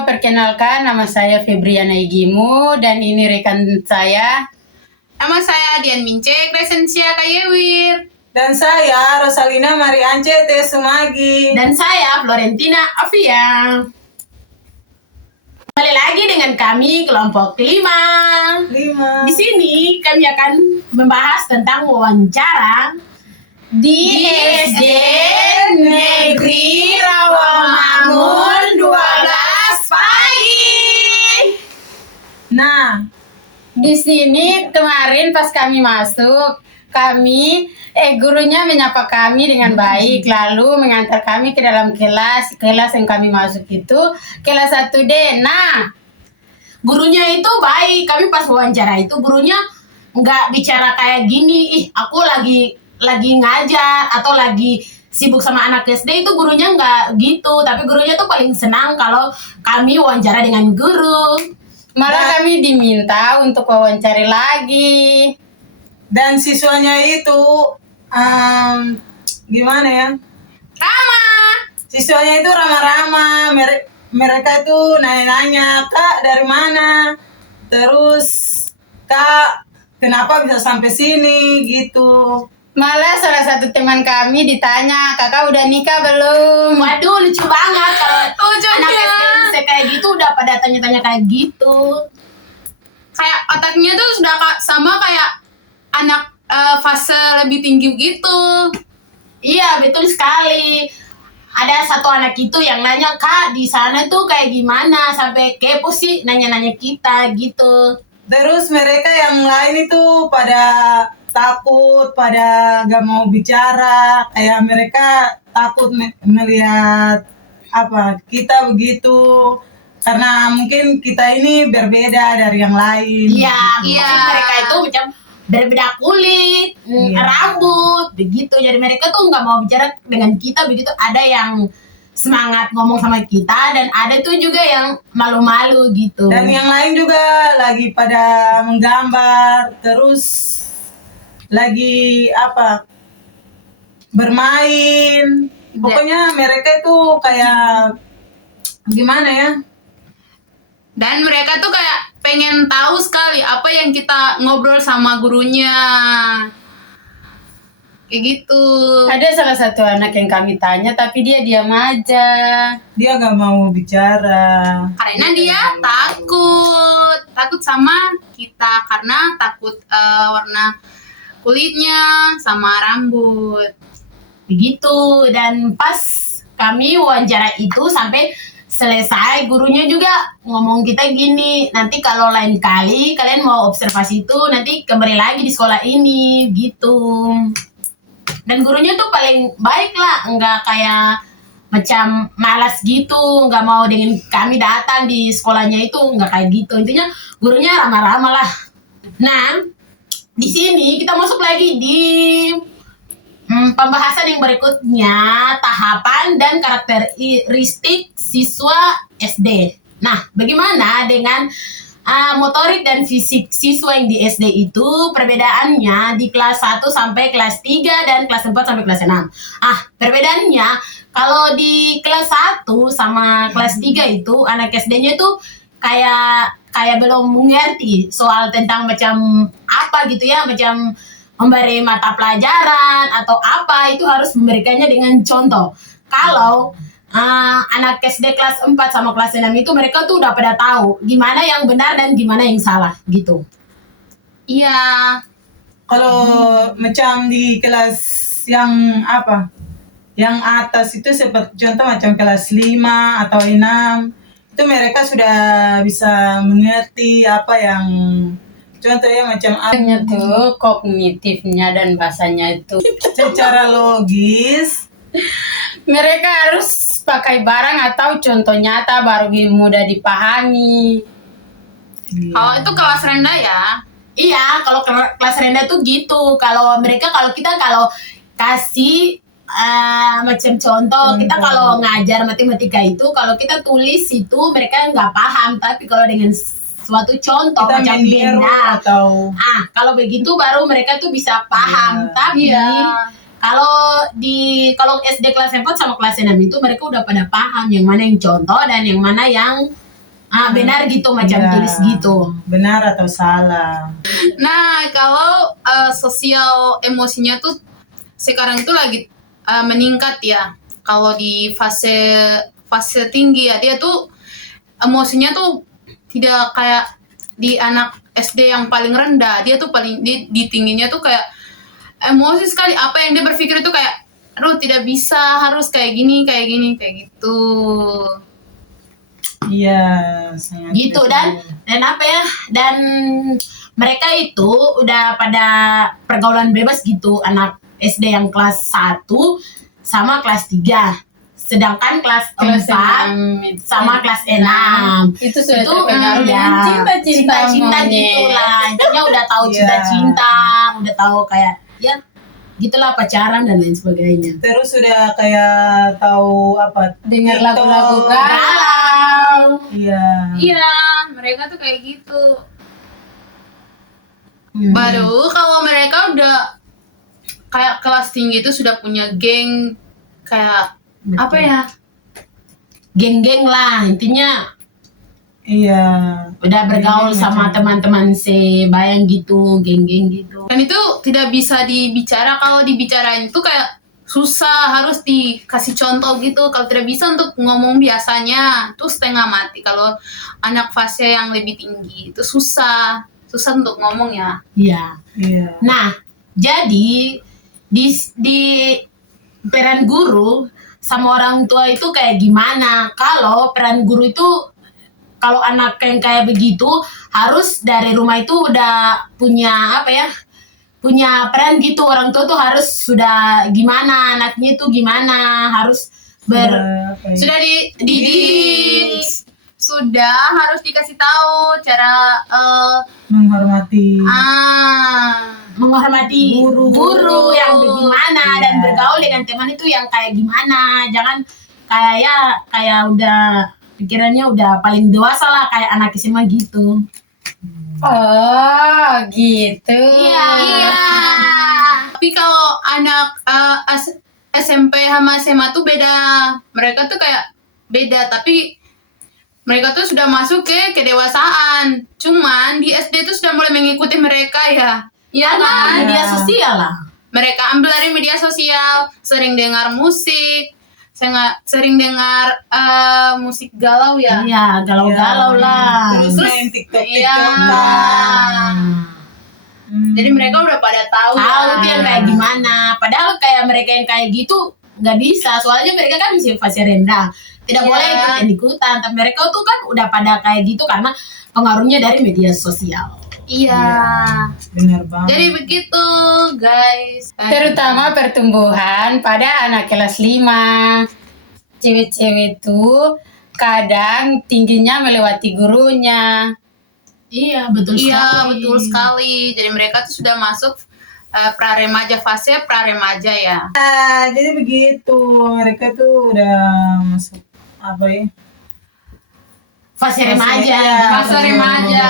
perkenalkan nama saya Febriana Igimu dan ini rekan saya. Nama saya Dian Mince Crescentia Kayewir. Dan saya Rosalina Mariance T. Sumagi. Dan saya Florentina Afia. Kembali lagi dengan kami kelompok 5. Di sini kami akan membahas tentang wawancara di SD Negeri Rawamangun 12 pagi. Nah, di sini kemarin pas kami masuk, gurunya menyapa kami dengan baik, lalu mengantar kami ke dalam kelas yang kami masuk itu kelas 1D. Nah, gurunya itu baik. Kami pas wawancara itu gurunya nggak bicara kayak gini, aku lagi ngajar atau lagi sibuk sama anak SD, itu gurunya nggak gitu. Tapi gurunya tuh paling senang kalau kami wawancara dengan guru. Malah kami diminta untuk wawancara lagi. Dan siswanya itu gimana ya? Ramah. Siswanya itu ramah-ramah. Mereka itu nanya-nanya, "Kak, dari mana?" Terus, "Kak, kenapa bisa sampai sini?" gitu. Malah salah satu teman kami ditanya, "Kakak udah nikah belum?" Waduh, lucu banget kalau anak SD kayak gitu udah pada tanya-tanya kayak gitu. Kayak otaknya tuh sudah sama kayak anak fase lebih tinggi gitu. Iya, betul sekali. Ada satu anak itu yang nanya, "Kak, di sana tuh kayak gimana? Sampai kepo sih nanya-nanya kita," gitu. Terus mereka yang lain itu pada takut, pada gak mau bicara, kayak mereka takut melihat kita begitu, karena mungkin kita ini berbeda dari yang lain. Iya, mereka itu macam berbeda kulit, rambut, begitu. Jadi mereka tuh nggak mau bicara dengan kita begitu. Ada yang semangat ngomong sama kita dan ada tuh juga yang malu-malu gitu. Dan yang lain juga lagi pada menggambar, terus lagi bermain. Pokoknya mereka itu kayak gimana ya? Dan mereka tuh kayak pengen tahu sekali apa yang kita ngobrol sama gurunya. Kayak gitu. Ada salah satu anak yang kami tanya tapi dia diam aja. Dia gak mau bicara. Karena dia takut sama kita, karena takut warna kulitnya sama rambut. Begitu. Dan pas kami wawancara itu sampai selesai, gurunya juga ngomong kita gini, "Nanti kalau lain kali kalian mau observasi itu nanti kembali lagi di sekolah ini," gitu. Dan gurunya tuh paling baik lah, nggak kayak macam malas gitu, nggak mau dengan kami datang di sekolahnya itu, nggak kayak gitu. Intinya gurunya ramah-ramah lah. Nah, di sini kita masuk lagi di pembahasan yang berikutnya, tahapan dan karakteristik siswa SD. Nah, bagaimana dengan motorik dan fisik siswa yang di SD itu? Perbedaannya di kelas 1 sampai kelas 3 dan kelas 4 sampai kelas 6. Perbedaannya kalau di kelas 1 sama kelas 3 itu anak SD-nya itu kayak belum mengerti soal tentang macam apa gitu ya, macam memberi mata pelajaran atau apa, itu harus memberikannya dengan contoh. Kalau anak SD kelas 4 sama kelas 6 itu mereka tuh udah pada tahu gimana yang benar dan gimana yang salah gitu. Iya. Kalau macam di kelas yang yang atas itu seperti contoh macam kelas 5 atau 6, itu mereka sudah bisa mengerti apa yang contohnya macam tuh kognitifnya dan bahasanya itu secara logis. Mereka harus pakai barang atau contoh nyata baru mudah dipahami. Kalau itu kelas rendah ya. Iya, kalau kelas rendah tuh gitu. Kalau kita kasih macam contoh, kita kalau ngajar matematika itu, kalau kita tulis itu mereka nggak paham. Tapi kalau dengan suatu contoh kita macam benda atau kalau begitu baru mereka tuh bisa paham. Tapi kalau SD kelas 4 sama kelas 6 itu mereka udah pada paham yang mana yang contoh dan yang mana yang benar gitu, macam Iya. tulis gitu. Benar atau salah. Nah, kalau sosial emosinya tuh sekarang itu lagi meningkat ya. Kalau di fase tinggi ya, dia tuh emosinya tuh tidak kayak di anak SD yang paling rendah. Dia tuh paling di tingginya tuh kayak emosi sekali. Apa yang dia berpikir itu kayak, aduh tidak bisa, harus kayak gini, kayak gitu. Iya, sangat Gitu betul. dan apa ya, dan mereka itu udah pada pergaulan bebas gitu, anak SD yang kelas 1 sama kelas 3, sedangkan kelas 4 sama kelas 6 itu sudah itu terpengaruh ya, dengan cinta-cinta gitu lah, intinya udah tahu Iya. cinta-cinta, udah tahu kayak ya gitulah, pacaran dan lain sebagainya. Terus sudah kayak tahu apa? dengar TikTok. lagu-lagu galau. Iya. Iya, mereka tuh kayak gitu. Baru kalau mereka udah kayak kelas tinggi itu sudah punya geng, kayak apa ya? Geng-geng lah intinya, Iya. udah bergaul Geng-geng sama macam- teman-teman sebayang gitu, geng-geng gitu. Dan itu tidak bisa dibicara, kalau dibicarain itu kayak susah, harus dikasih contoh gitu. Kalau tidak bisa untuk ngomong biasanya tuh setengah mati. Kalau anak fase yang lebih tinggi itu susah untuk ngomong ya. Iya. Iya. Nah, jadi di peran guru sama orang tua itu kayak gimana? Kalau peran guru itu, kalau anak yang kayak begitu harus dari rumah itu udah punya apa ya? Punya peran gitu. Orang tua tuh harus sudah gimana, anaknya itu gimana, harus Apa ya? Sudah dididik, sudah harus dikasih tahu cara Menghormati. menghormati Guru. yang bagaimana dan Iya. bergaul dengan teman itu yang kayak gimana. Jangan kayak udah pikirannya udah paling dewasa lah, kayak anak SMA gitu. Oh, gitu. Iya. Tapi kalau anak SMP sama SMA tuh beda. Mereka tuh kayak beda, tapi mereka tuh sudah masuk ke kedewasaan. Cuman di SD tuh sudah mulai mengikuti mereka ya. Iya kan? Media sosial lah. Mereka ambil dari media sosial, sering dengar musik, sering dengar musik galau ya. Iya, galau-galau Iya. lah. Terus main TikTok. Iya. Jadi mereka udah pada tahu. Tahu ya. dia kayak gimana. Padahal kayak mereka yang kayak gitu nggak bisa. Soalnya mereka kan masih fase rendah. Tidak Iya. boleh ikutan. Tapi mereka tuh kan udah pada kayak gitu karena pengaruhnya dari media sosial. Iya. Benar banget. Jadi begitu, guys. Terutama pertumbuhan pada anak kelas 5. Cewek-cewek itu kadang tingginya melewati gurunya. Iya, betul Iya, sekali. betul sekali. Jadi mereka tuh sudah masuk pra-remaja, fase pra-remaja ya. Jadi begitu. Mereka tuh udah masuk apa ya? Fase remaja. Fase remaja.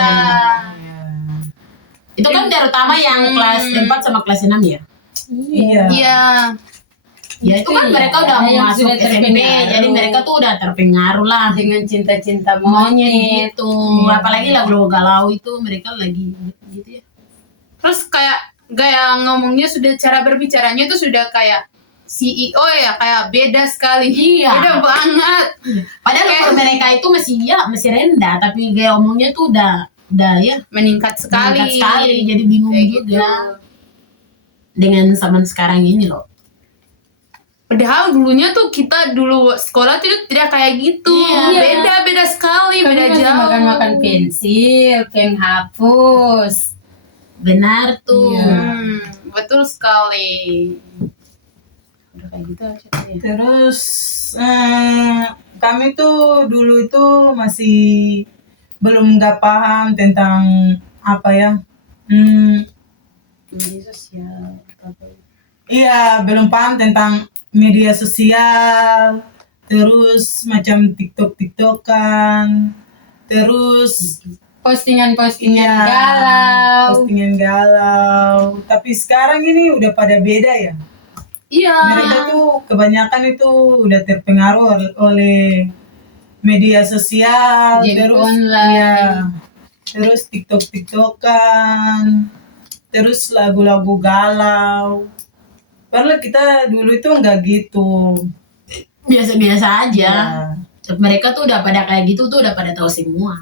Itu kan terutama yang kelas 4 sama kelas 6 ya. Iya. Iya. Ya itu kan Iya, mereka udah mau yang masuk sudah SMP, terpengaruh. jadi mereka tuh udah terpengaruh lah Dengan cinta-cinta monyet monyet. gitu. Apalagi lagu galau itu mereka lagi gitu ya. Terus kayak gaya ngomongnya sudah, cara berbicaranya tuh sudah kayak CEO ya, kayak beda sekali. Iya. Beda banget. Padahal kalau mereka itu masih rendah, tapi gaya omongnya tuh udah ya Meningkat sekali. meningkat sekali. Jadi bingung Kayak juga gitu. dengan zaman sekarang ini loh. Padahal dulunya tuh kita dulu sekolah tuh tidak kayak gitu. Iya. Beda sekali, Kami beda masih jauh. makan-makan pensil, penghapus. Benar tuh. Iya. Betul sekali. Udah kayak gitu ceritanya. Terus kami tuh dulu itu masih belum nggak paham tentang apa ya? Media sosial. Iya, belum paham tentang media sosial, terus macam TikTok-TikTokan, terus Postingan-postingan iya, galau. postingan galau. Tapi sekarang ini udah pada beda ya. Iya. Mereka tuh kebanyakan itu udah terpengaruh oleh media sosial, Game terus online. ya, terus TikTok-TikTokan, terus lagu-lagu galau. Padahal kita dulu itu enggak gitu. Biasa-biasa aja. Ya. Mereka tuh udah pada kayak gitu tuh udah pada tahu semua.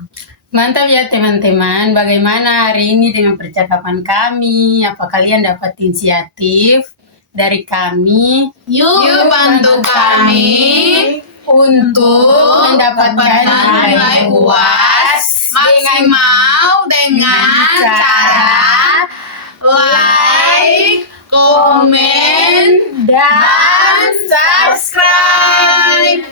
Mantap ya teman-teman, bagaimana hari ini dengan percakapan kami? Apa kalian dapat inisiatif dari kami Yuk bantu kami untuk mendapatkan nilai UAS maksimal dengan cara like, komen, dan subscribe.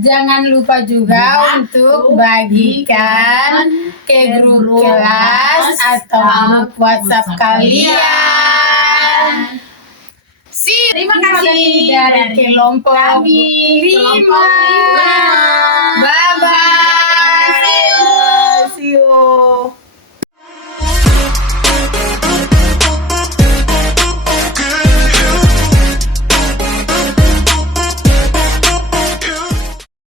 Jangan lupa juga untuk bagikan ke grup kelas atau grup WhatsApp kalian. Terima Terima kasih dari kelompok Kami, kelompok 5.